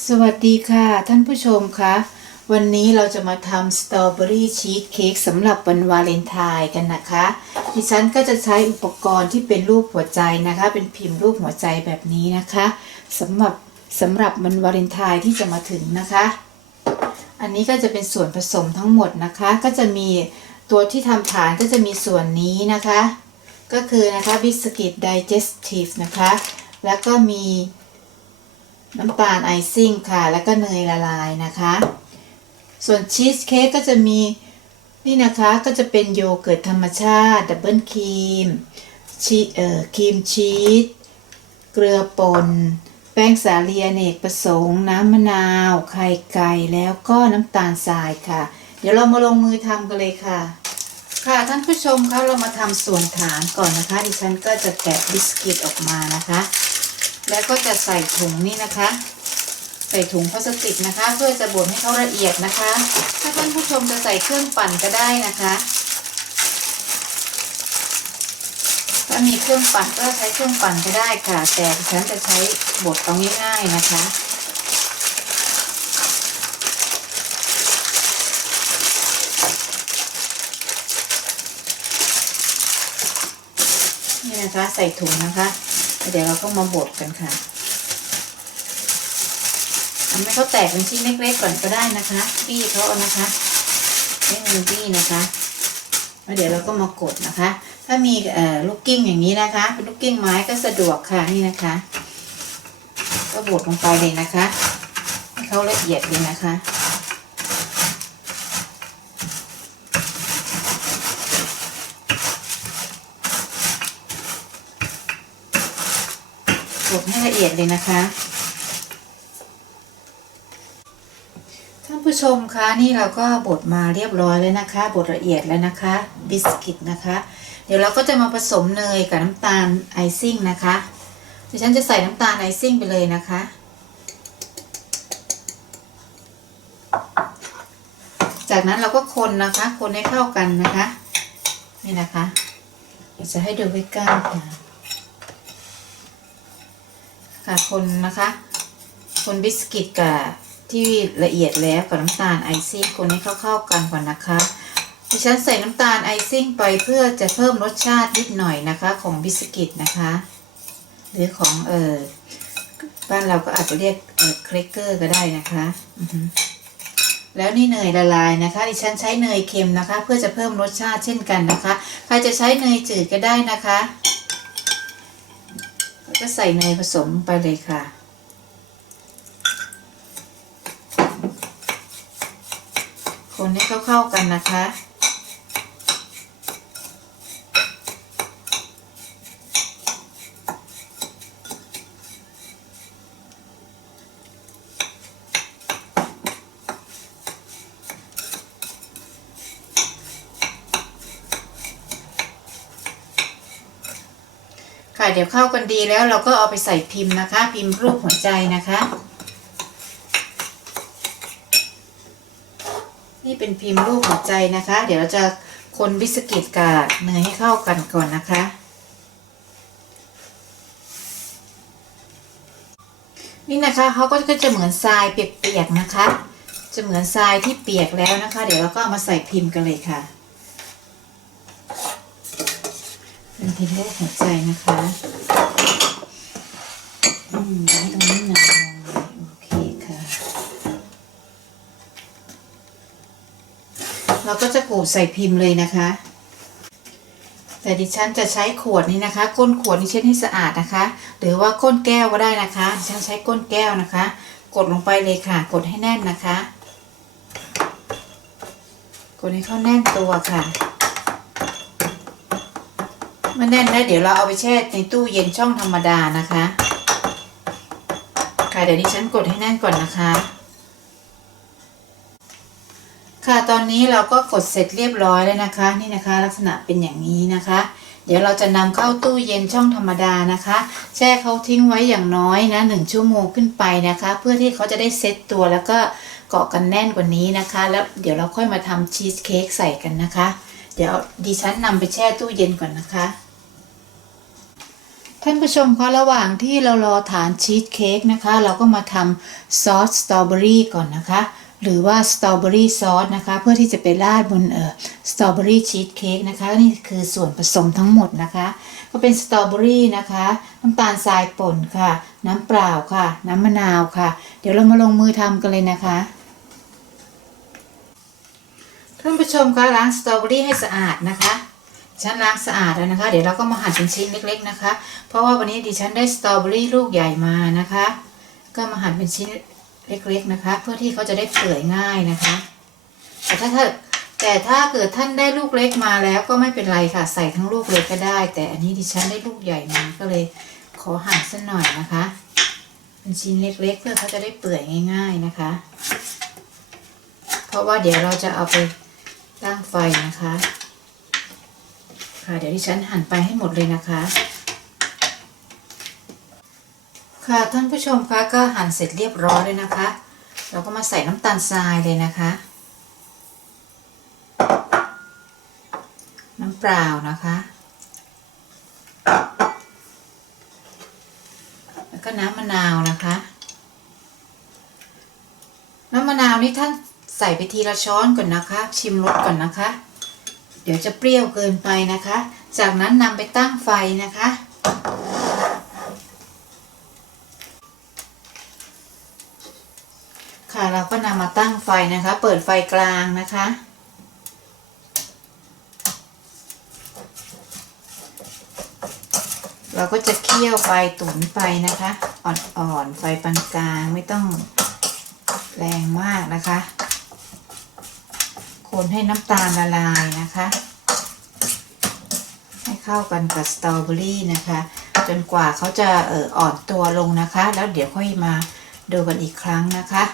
สวัสดีค่ะ ท่านผู้ชมคะวันนี้เราจะมาทำสตรอเบอรี่ชีสเค้กสำหรับวันวาเลนไทน์กันนะคะดิฉันก็จะใช้อุปกรณ์ที่เป็นรูปหัวใจนะคะ เป็นพิมพ์รูปหัวใจแบบนี้นะคะสำหรับสำหรับวันวาเลนไทน์ที่จะมาถึงนะคะ อันนี้ก็จะเป็นส่วนผสมทั้งหมดนะคะ ก็จะมีตัวที่ทำฐานก็จะมีส่วนนี้นะคะ ก็คือนะคะบิสกิตไดเจสทีฟนะคะ แล้วก็มี น้ำตาลไอซิ่งค่ะ แล้วก็เนยละลายนะคะ ส่วนชีสเค้กก็จะมีนี่นะคะก็จะเป็นโยเกิร์ตธรรมชาติดับเบิลครีมชีเอ่อครีมชีสเกลือป่นแป้งสาลีอเนกประสงค์ น้ำมะนาว ไข่ไก่แล้วก็น้ำตาลทรายค่ะ เดี๋ยวเรามาลงมือทำกันเลยค่ะ ค่ะท่านผู้ชมคะเรามาทำส่วนฐานก่อนนะคะ ดิฉันก็จะแกะบิสกิตออกมานะคะ แล้วก็จะใส่ถุงนี่นะคะ ใส่ถุงพลาสติกนะคะ เพื่อจะบดให้เขาละเอียดนะคะ ถ้าท่านผู้ชมจะใส่เครื่องปั่นก็ได้นะคะถ้ามีเครื่องปั่นก็ใช้เครื่องปั่นก็ได้ค่ะ แต่ฉันจะใช้บดเอาง่ายๆนะคะนี่นะคะใส่ถุงนะคะ เดี๋ยวเราก็มาบดกันค่ะทำให้เขาแตกเป็นชิ้นเล็กๆก่อนก็ได้นะคะบี้เขาเอานะคะไม่มือบี้นะคะแล้วเดี๋ยวเราก็มากดนะคะ ถ้ามีลูกกิ้งอย่างนี้นะคะ เป็นลูกกิ้งไม้ก็สะดวกค่ะนี่นะคะ ก็บดลงไปเลยนะคะ ให้เขาละเอียดเลยนะคะ บดให้ละเอียดเลยนะคะ ท่านผู้ชมคะนี่เราก็บดมาเรียบร้อยแล้วนะคะ บดละเอียดแล้วนะคะบิสกิตนะคะ เดี๋ยวเราก็จะมาผสมเนยกับน้ำตาลไอซิ่งนะคะดิฉันจะใส่น้ำตาลไอซิ่งไปเลยนะคะจากนั้นเราก็คนนะคะ คนให้เข้ากันนะคะ นี่นะคะ เดี๋ยวจะให้ดูใกล้ๆค่ะ ค่ะคนนะคะ คนบิสกิตกับที่ละเอียดแล้วกับน้ำตาลไอซิ่งคนให้เข้าๆกันก่อนนะคะดิฉันใส่น้ำตาลไอซิ่งไปเพื่อจะเพิ่มรสชาตินิดหน่อยนะคะ ของบิสกิตนะคะ หรือของเออบ้านเราก็อาจจะเรียกเออครกเกอร์ก็ได้นะคะแล้วนี่เนยละลายนะคะ ดิฉันใช้เนยเค็มนะคะ เพื่อจะเพิ่มรสชาติเช่นกันนะคะ ใครจะใช้เนยจืดก็ได้นะคะ ก็ใส่ในผสมไปเลยค่ะ คนให้เข้าๆกันนะคะ เดี๋ยวเข้ากันดีแล้วเราก็เอาไปใส่พิมพ์นะคะ พิมพ์รูปหัวใจนะคะ นี่เป็นพิมพ์รูปหัวใจนะคะ เดี๋ยวเราจะคนบิสกิตกับเนยให้เข้ากันก่อนนะคะ นี่นะคะเขาก็จะเหมือนทรายเปียกๆนะคะ จะเหมือนทรายที่เปียกแล้วนะคะ เดี๋ยวเราก็เอามาใส่พิมพ์กันเลยค่ะ เป็นพิมพ์รูปหัวใจนะคะอืมไว้ตรงนี้หน่อยโอเคค่ะ เราก็จะขูดใส่พิมพ์เลยนะคะ แต่ดิฉันจะใช้ขวดนี้นะคะ ก้นขวดนี้เช็ดให้สะอาดนะคะ หรือว่าก้นแก้วก็ได้นะคะดิฉันใช้ก้นแก้วนะคะ กดลงไปเลยค่ะ กดให้แน่นนะคะ กดให้เข้าแน่นตัวค่ะ มื่แน่นแล้วเดี๋ยวเราเอาไปแช่ในตู้เย็นช่องธรรมดานะคะ ค่ะเดี๋ยวดิฉันกดให้แน่นก่อนนะคะ ค่ะตอนนี้เราก็กดเสร็จเรียบร้อยแล้วนะคะ นี่นะคะ ลักษณะเป็นอย่างนี้นะคะ เดี๋ยวเราจะนำเข้าตู้เย็นช่องธรรมดานะคะ แช่เขาทิ้งไว้อย่างน้อยนะหนึ่งชั่วโมงขึ้นไปนะคะ เพื่อที่เขาจะได้เซ็ตตัวแล้วก็เกาะกันแน่นกว่านี้นะคะ แล้วเดี๋ยวเราค่อยมาทำชีสเค้กใส่กันนะคะ เดี๋ยวดิฉันนำไปแช่ตู้เย็นก่อนนะคะ ท่านผู้ชมคะระหว่างที่เรารอฐานชีสเค้กนะคะ เราก็มาทำซอสสตรอเบอรี่ก่อนนะคะ หรือว่าสตรอเบอรี่ซอสนะคะ เพื่อที่จะไปราดบนเอ่อสตรอเบอรี่ชีสเค้กนะคะ นี่คือส่วนผสมทั้งหมดนะคะ ก็เป็นสตรอเบอรี่นะคะ น้ำตาลทรายป่นค่ะ น้ำเปล่าค่ะ น้ำมะนาวค่ะ เดี๋ยวเรามาลงมือทำกันเลยนะคะ ท่านผู้ชมคะล้างสตรอเบอรี่ให้สะอาดนะคะฉันล้างสะอาดแล้วนะคะ เดี๋ยวเราก็มาหั่นเป็นชิ้นเล็ก ๆนะคะ เพราะว่าวันนี้ดิฉันได้สตรอเบอรี่ลูกใหญ่มานะคะ ก็มาหั่นเป็นชิ้นเล็ก ๆนะคะ เพื่อที่เขาจะได้เปื่อยง่ายนะคะ แต่ถ้าแต่ถ้าเกิดท่านได้ลูกเล็กมาแล้วก็ไม่เป็นไรค่ะ ใส่ทั้งลูกเลยก็ได้ แต่อันนี้ดิฉันได้ลูกใหญ่มาก็เลยขอหั่นสักหน่อยนะคะ เป็นชิ้นเล็ก ๆ เพื่อเขาจะได้เปื่อยง่าย ๆนะคะ เพราะว่าเดี๋ยวเราจะเอาไป ตั้งไฟนะคะ ค่ะเดี๋ยวดิฉันหั่นไปให้หมดเลยนะคะ ค่ะท่านผู้ชมคะก็หั่นเสร็จเรียบร้อยเลยนะคะ เราก็มาใส่น้ำตาลทรายเลยนะคะ น้ำเปล่านะคะแล้วก็น้ำมะนาวนะคะ น้ำมะนาวนี่ท่าน ส่ไปทีละช้อนก่อนนะคะ ชิมรสก่อนนะคะ เดี๋ยวจะเปรี้ยวเกินไปนะคะ จากนั้นนำไปตั้งไฟนะคะ ค่ะเราก็นำมาตั้งไฟนะคะ เปิดไฟกลางนะคะเราก็จะเคี่ยวไฟตุ๋นไปนะคะ อ่อนๆไฟปานกลางไม่ต้องแรงมากนะคะ คนให้น้ำตาลละลายนะคะ ให้เข้ากันกับสตรอเบอรี่นะคะ จนกว่าเขาจะเอ่ออ่อนตัวลงนะคะ แล้วเดี๋ยวค่อยมาดูกันอีกครั้งนะคะ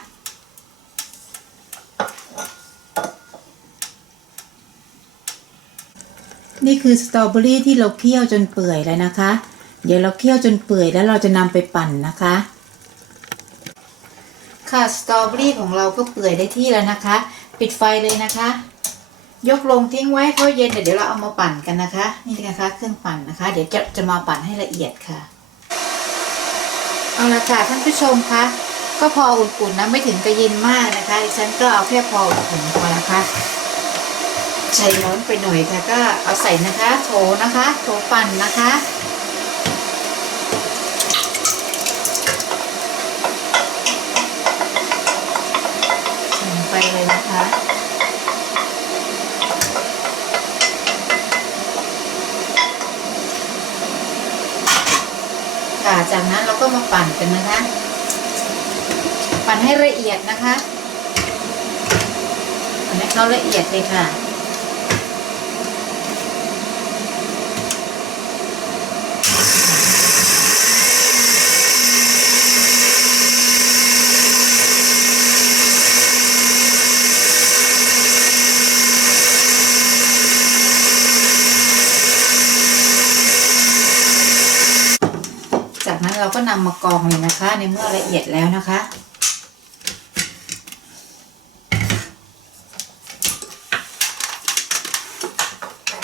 นี่คือสตรอเบอรี่ที่เราเคี่ยวจนเปื่อยแล้วนะคะ เดี๋ยวเราเคี่ยวจนเปื่อยแล้วเราจะนำไปปั่นนะคะ ค่ะสตรอเบอรี่ของเราก็เปื่อยได้ที่แล้วนะคะ ปิดไฟเลยนะคะ ยกลงทิ้งไว้ให้เขาเย็นเดี๋ยวเราเอามาปั่นกันนะคะ นี่นะคะเครื่องปั่นนะคะ เดี๋ยวจะจะมาปั่นให้ละเอียดค่ะ เอาละค่ะท่านผู้ชมคะก็พออุ่นๆนะไม่ถึงกระเย็นมากนะคะดิฉันก็เอาแค่พออุ่นพอนะคะใจร้อนไปหน่อยค่ะก็เอาใส่นะคะ โถนะคะ โถปั่นนะคะใส่ลงไปเลยนะคะ ค่ะ จากนั้นเราก็มาปั่นกันนะคะ ปั่นให้ละเอียดนะคะปั่นให้เขาละเอียดเลยค่ะ จาก นำมากรองเลยนะคะ ในเมื่อละเอียดแล้วนะคะ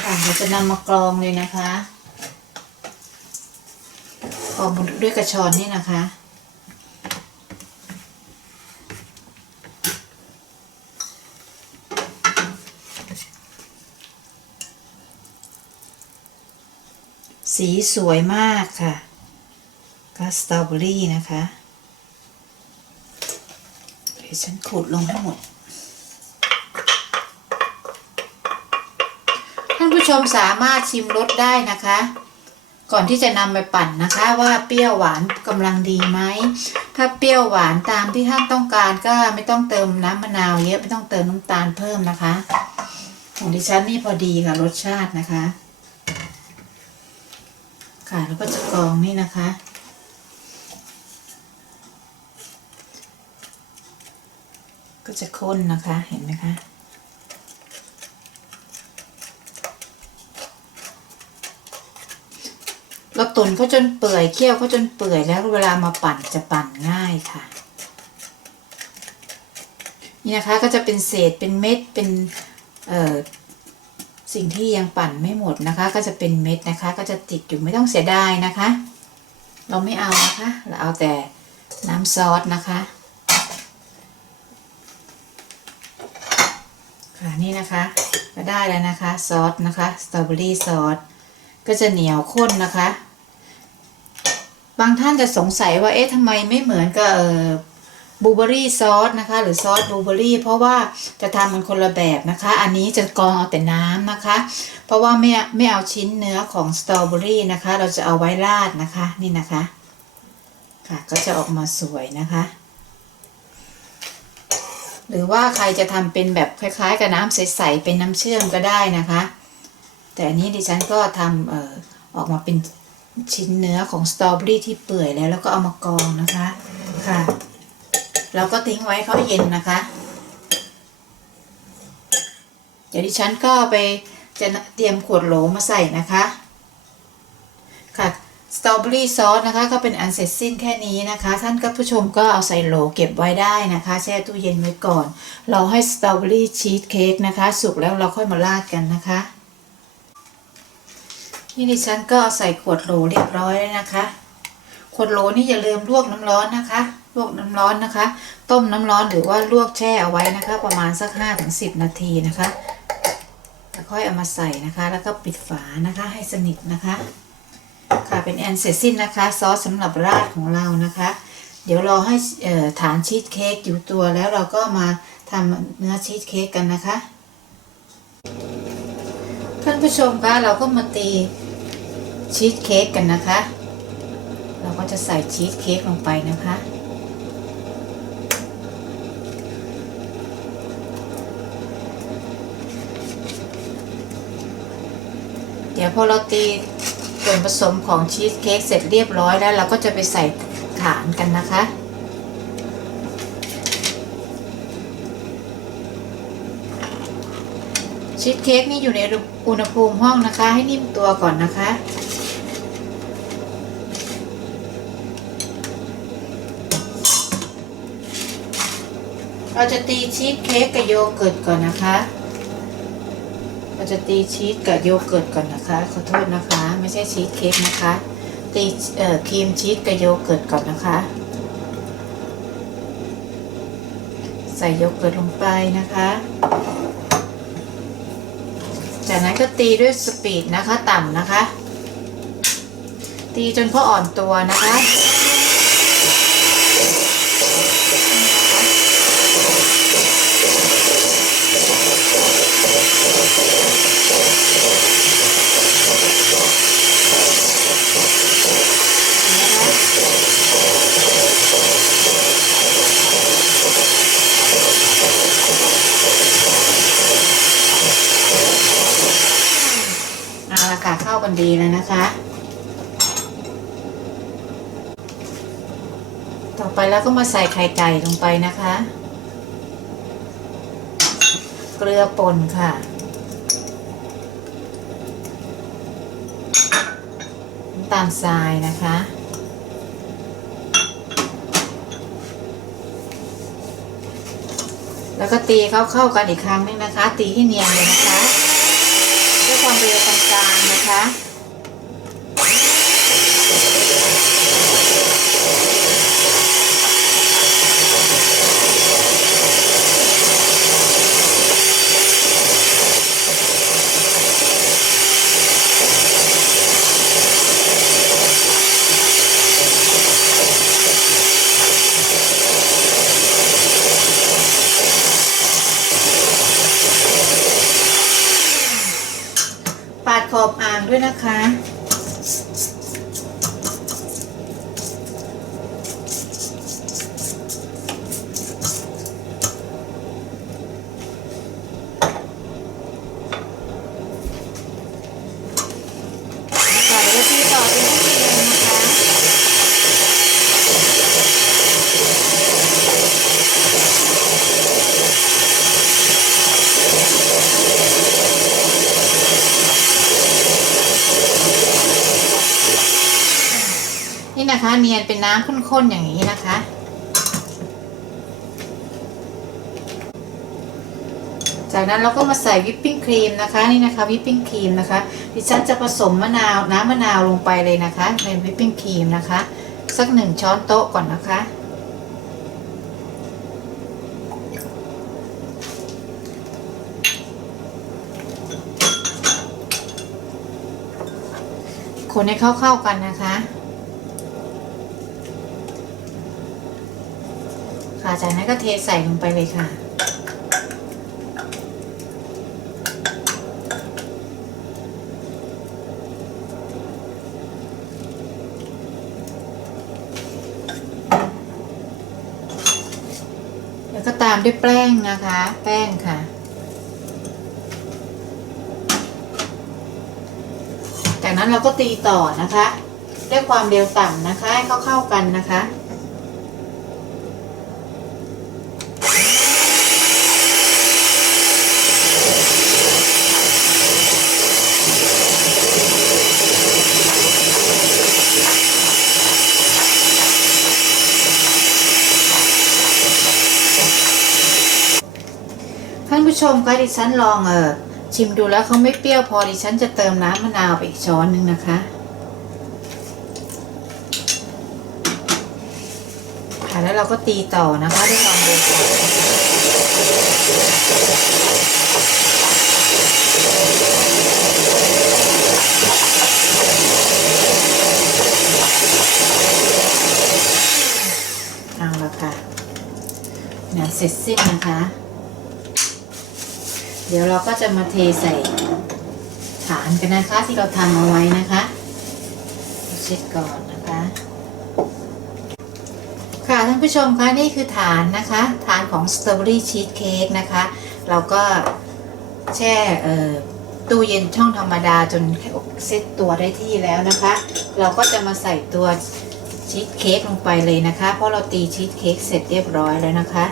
ค่ะเราจะนำมากรองเลยนะคะกรองด้วยกระชอนนี่นะคะสีสวยมากค่ะ ก็สตรอเบอรี่นะคะเดี๋ยวฉันขูดลงให้งหมด ท่านผู้ชมสามารถชิมรสได้นะคะ ก่อนที่จะนำไปปั่นนะคะว่าเปรี้ยวหวานกำลังดีไหม ถ้าเปรี้ยวหวานตามที่ท่านต้องการก็ไม่ต้องเติมน้ำมะนาวเยอะไม่ต้องเติมน้ำตาลเพิ่มนะคะ ของดิฉันนี่พอดีค่ะรสชาตินะคะ ค่ะแล้วก็จะกรองนี่นะคะ ก็จะข้นนะคะเห็นไหมคะเราตุนเขาจนเปื่อยเคี่ยวเขาจนเปื่อยแล้วเวลามาปั่นจะปั่นง่ายค่ะ นี่นะคะก็จะเป็นเศษเป็นเม็ดเป็นสิ่งที่ยังปั่นไม่หมดนะคะ ก็จะเป็นเม็ดนะคะ ก็จะติดอยู่ไม่ต้องเสียดายนะคะ เราไม่เอานะคะ เราเอาแต่น้ำซอสนะคะ ค่ะ นี่นะคะ ก็ได้แล้วนะคะซอสนะคะสตรอเบอรี่ซอสก็จะเหนียวข้นนะคะ บางท่านจะสงสัยว่าเอ๊ะทำไมไม่เหมือนกับบลูเบอรี่ซอสนะคะ หรือซอสบลูเบอรี่เพราะว่าจะทำมันคนละแบบนะคะ อันนี้จะกรองเอาแต่น้ำนะคะ เพราะว่าไม่ไม่เอาชิ้นเนื้อของสตรอเบอรี่นะคะ เราจะเอาไว้ราดนะคะนี่นะคะ ค่ะก็จะออกมาสวยนะคะ หรือว่าใครจะทำเป็นแบบคล้าย ๆ กับน้ำใสๆเป็นน้ำเชื่อมก็ได้นะคะ แต่อันนี้ดิฉันก็ทำออออกมาเป็นชิ้นเนื้อของสตรอเบอรี่ที่เปื่อยแล้วแล้วก็เอามากรองนะคะค่ะเราก็ทิ้งไว้เขาเย็นนะคะ เดี๋ยวดิฉันก็ไปจะเตรียมขวดโหลมาใส่นะคะ สตรอเบอรี่ซอสนะคะก็เป็นอันเสร็จสิ้นแค่นี้นะคะ ท่านก็ผู้ชมก็เอาใส่โหลเก็บไว้ได้นะคะ แช่ตู้เย็นไว้ก่อน เราให้สตรอเบอรี่ชีสเค้กนะคะ สุกแล้วเราค่อยมาราดกันนะคะนี่ดิฉันก็เอาใส่ขวดโหลเรียบร้อยแล้วนะคะ ขวดโหลนี่อย่าลืมลวกน้ำร้อนนะคะลวกน้ำร้อนนะคะ ต้มน้ำร้อนหรือว่าลวกแช่เอาไว้นะคะ ประมาณสัก5-10 นาทีนะคะแล้วค่อยเอามาใส่นะคะ แล้วก็ปิดฝานะคะให้สนิทนะคะ ค่ะเป็นแอนเสร็จสิ้นนะคะ ซอสสำหรับราดของเรานะคะ เดี๋ยวรอให้ฐานชีสเค้กอยู่ตัวแล้วเราก็มาทำเนื้อชีสเค้กกันนะคะ ท่านผู้ชมคะเราก็มาตีชีสเค้กกันนะคะ เราก็จะใส่ชีสเค้กลงไปนะคะเดี๋ยวพอเราตี ส่วนผสมของชีสเค้กเสร็จเรียบร้อยแล้ว เราก็จะไปใส่ฐานกันนะคะชีสเค้กนี่อยู่ในอุณหภูมิห้องนะคะ ให้นิ่มตัวก่อนนะคะ เราจะตีชีสเค้กกับโยเกิร์ตก่อนนะคะ เราจะตีชีสกับโยเกิร์ตก่อนนะคะ ขอโทษนะคะ ไม่ใช่ชีสเค้กนะคะ ตีเอ่อครีมชีสกับโยเกิร์ตก่อนนะคะ ใส่โยเกิร์ตลงไปนะคะ จากนั้นก็ตีด้วยสปีดนะคะต่ำนะคะ ตีจนพออ่อนตัวนะคะ เอาละ ค่ะเข้ากันดีแล้วนะคะ ต่อไปแล้วก็มาใส่ไข่ไก่ลงไปนะคะ เกลือป่นค่ะ น้ำ ตาลทรายนะคะ แล้วก็ตีเข้าเข้ากันอีกครั้งหนึงนะคะ ตีให้เนียนเลยนะคะด้วยความเร็วกลางนะคะ ปาดขอบอ่าง ด้วยนะคะค่ะเดี๋ยวเราตีต่อเป็นที่เองนะคะ นะคะ เนียนเป็นน้ำข้นๆอย่างนี้นะคะ จากนั้นเราก็มาใส่วิปปิ้งครีมนะคะนี่นะคะวิปปิ้งครีมนะคะดิฉันจะผสมมะนาวน้ำมะนาวลงไปเลยนะคะในวิปปิ้งครีมนะคะ สักหนึ่งช้อนโต๊ะก่อนนะคะคนให้เข้าๆกันนะคะ ค่ะจากนั้นก็เทใส่ลงไปเลยค่ะ แล้วก็ตามด้วยแป้งนะคะ แป้งค่ะจากนั้นเราก็ตีต่อนะคะ ด้วยความเร็วต่ำนะคะให้เข้าๆกันนะคะ ผู้ชมคะดิฉันลองเออชิมดูแล้วเขาไม่เปรี้ยวพอดิฉันจะเติมน้ำมะนาวไปอีกช้อนหนึ่งนะคะค่ะแล้วเราก็ตีต่อนะคะด้วยความเร็วเอาละค่ะเนี่ยเสร็จสิ้นนะคะ ดี๋ยวเราก็จะมาเทใส่ฐานกันนะคะที่เราทำเอาไว้นะคะเช็ดก่อนนะคะ ค่ะท่านผู้ชมคะนี่คือฐานนะคะฐานของสตรอเบอรี่ชีสเค้กนะคะเราก็แช่ตู้เย็นช่องธรรมดาจนเซ็ตตัวได้ที่แล้วนะคะ เราก็จะมาใส่ตัวชีสเค้กลงไปเลยนะคะ เพราะเราตีชีสเค้กเสร็จเรียบร้อยแล้วนะคะ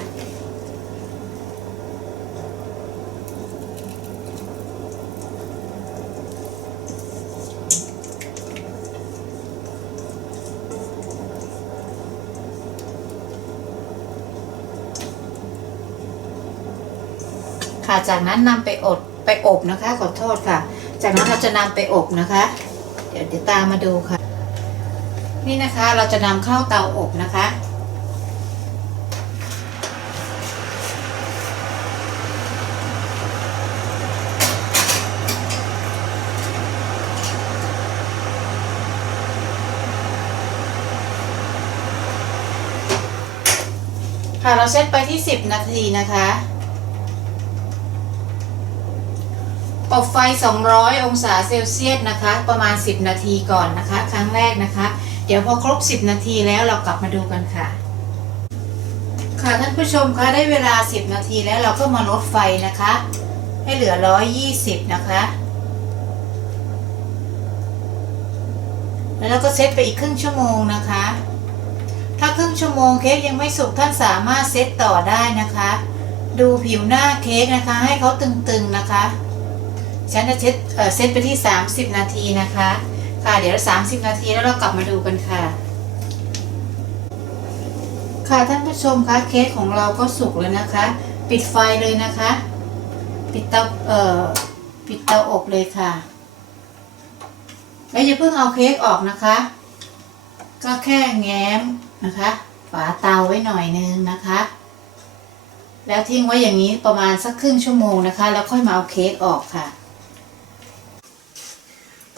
จากนั้นนำไปอดไปอบนะคะ ขอโทษค่ะ จากนั้นเราจะนำไปอบนะคะ เดี๋ยวเดี๋ยวตามมาดูค่ะ นี่นะคะเราจะนำเข้าเตาอบนะคะค่ะเราเซตไปที่ 10 นาทีนะคะ อบไฟ 200 องศาเซลเซียสนะคะ ประมาณ 10 นาทีก่อนนะคะ ครั้งแรกนะคะ เดี๋ยวพอครบ 10 นาทีแล้วเรากลับมาดูกันค่ะ ค่ะท่านผู้ชมคะได้เวลา 10 นาทีแล้วเราก็มาลดไฟนะคะ ให้เหลือ 120 นะคะ แล้วเราก็เซตไปอีกครึ่งชั่วโมงนะคะ ถ้าครึ่งชั่วโมงเค้กยังไม่สุกท่านสามารถเซตต่อได้นะคะ ดูผิวหน้าเค้กนะคะ ให้เขาตึงๆนะคะ ฉันจะเซตเอ่อเซตไปที่ 30 นาทีนะคะ ค่ะเดี๋ยว 30 นาทีแล้วเรากลับมาดูกันค่ะ ค่ะท่านผู้ชมคะเค้กของเราก็สุกแล้วนะคะ ปิดไฟเลยนะคะ ปิดเตาเอ่อปิดเตาอบเลยค่ะ แล้วอย่าเพิ่งเอาเค้กออกนะคะ ก็แค่แง้มนะคะ ฝาเตาไว้หน่อยนึงนะคะแล้วทิ้งไว้อย่างนี้ประมาณสักครึ่งชั่วโมงนะคะ แล้วค่อยมาเอาเค้กออกค่ะ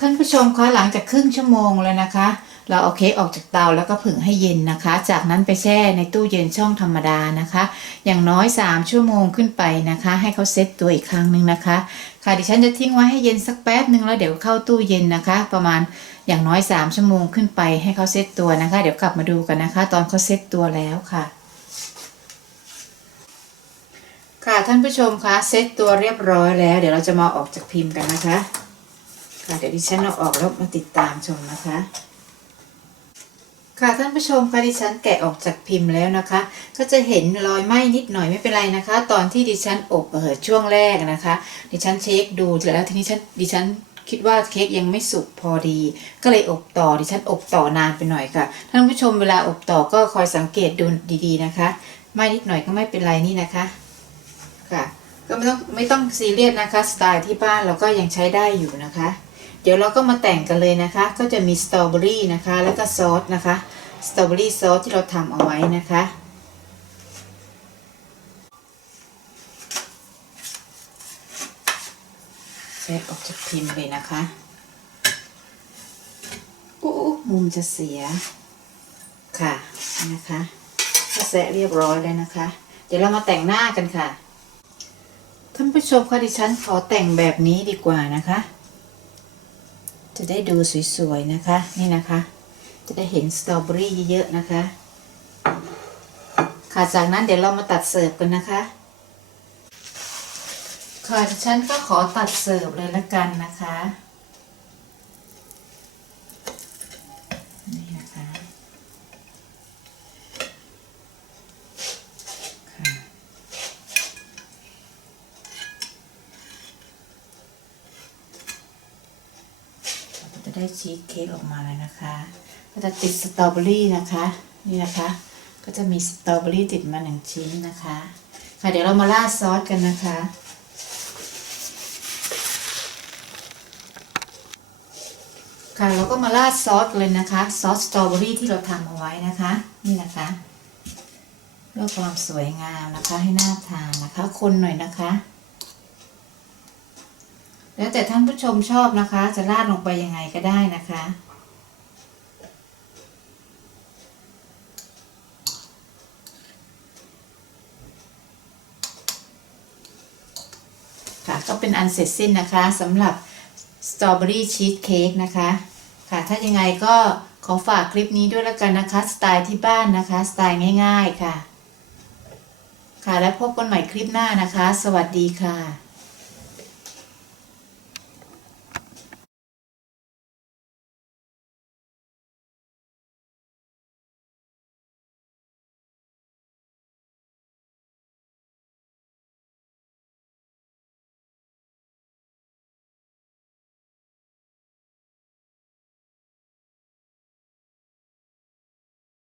ท่านผู้ชมคะหลังจากครึ่งชั่วโมงแล้วนะคะ เราเอาเค้กออกจากเตาแล้วก็ผึ่งให้เย็นนะคะ จากนั้นไปแช่ในตู้เย็นช่องธรรมดานะคะ อย่างน้อย 3 ชั่วโมงขึ้นไปนะคะ ให้เขาเซ็ตตัวอีกครั้งหนึ่งนะคะ ค่ะดิฉันจะทิ้งไว้ให้เย็นสักแป๊บหนึ่งแล้วเดี๋ยวเข้าตู้เย็นนะคะ ประมาณอย่างน้อย 3 ชั่วโมงขึ้นไปให้เขาเซ็ตตัวนะคะ เดี๋ยวกลับมาดูกันนะคะ ตอนเขาเซ็ตตัวแล้วค่ะค่ะท่านผู้ชมคะเซ็ตตัวเรียบร้อยแล้ว เดี๋ยวเราจะมาออกจากพิมพ์กันนะคะ ค่ะเดี๋ยวดิฉันเอาออกแล้วมาติดตามชมนะคะ ค่ะท่านผู้ชมค่ะดิฉันแกะออกจากพิมพ์แล้วนะคะ ก็จะเห็นรอยไหม้นิดหน่อยไม่เป็นไรนะคะ ตอนที่ดิฉันอบเออช่วงแรกนะคะ ดิฉันเช็คดูแล้วทีนี้ฉันดิฉันคิดว่าเค้กยังไม่สุกพอดี ก็เลยอบต่อดิฉันอบต่อนานไปหน่อยค่ะท่านผู้ชมเวลาอบต่อก็คอยสังเกตดูดีๆนะคะไหม้นิดหน่อยก็ไม่เป็นไรนี่นะคะค่ะ ก็ไม่ต้องไม่ต้องซีเรียสนะคะ สไตล์ที่บ้านเราก็ยังใช้ได้อยู่นะคะ เดี๋ยวเราก็มาแต่งกันเลยนะคะ ก็จะมีสตรอเบอรี่นะคะ แล้วก็ซอสนะคะสตรอเบอรี่ซอสที่เราทำเอาไว้นะคะเซฟออกจากพิมพ์เลยนะคะอู้มุมจะเสียค่ะนะคะก็แซะเรียบร้อยแล้วนะคะ เดี๋ยวเรามาแต่งหน้ากันค่ะท่านผู้ชมคะดิฉันขอแต่งแบบนี้ดีกว่านะคะ จะได้ดูสวยๆนะคะ นี่นะคะ จะได้เห็นสตรอเบอรี่เยอะๆนะคะ ค่ะจากนั้นเดี๋ยวเรามาตัดเสิร์ฟกันนะคะ ค่ะฉันก็ขอตัดเสิร์ฟเลยละกันนะคะ นี่นะคะค่ะเราก็จะ ได้ชีสเค้กออกมาเลยนะคะ ก็จะติดสตรอเบอรี่นะคะ นี่นะคะ ก็จะมีสตรอเบอรี่ติดมาหนึ่งชิ้นนะคะ ค่ะเดี๋ยวเรามาราดซอสกันนะคะค่ะเราก็มาราดซอสเลยนะคะ ซอสสตรอเบอรี่ที่เราทำเอาไว้นะคะ นี่นะคะเพื่อความสวยงามนะคะให้น่าทานนะคะ คนหน่อยนะคะ แล้วแต่ท่านผู้ชมชอบนะคะ จะราดลงไปยังไงก็ได้นะคะ ค่ะก็เป็นอันเสร็จสิ้นนะคะสำหรับสตรอเบอรี่ชีสเค้กนะคะ ค่ะถ้ายังไงก็ขอฝากคลิปนี้ด้วยแล้วกันนะคะ สไตล์ที่บ้านนะคะ สไตล์ง่าย ๆค่ะ ค่ะและพบกันใหม่คลิปหน้านะคะ สวัสดีค่ะ